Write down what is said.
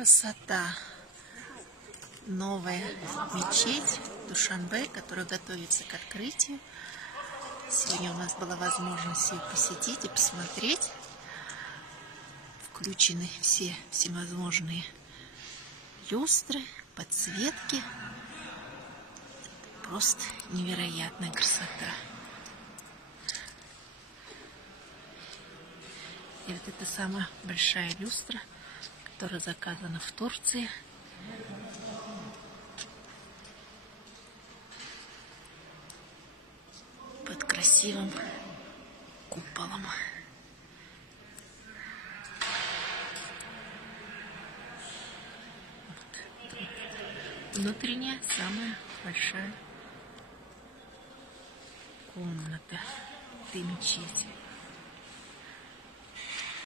Красота! Новая мечеть Душанбе, которая готовится к открытию. Сегодня у нас была возможность ее посетить и посмотреть. Включены все всевозможные люстры, подсветки. Просто невероятная красота. И вот это самая большая люстра, которая заказана в Турции. Под красивым куполом. Вот. Внутренняя самая большая комната этой мечети.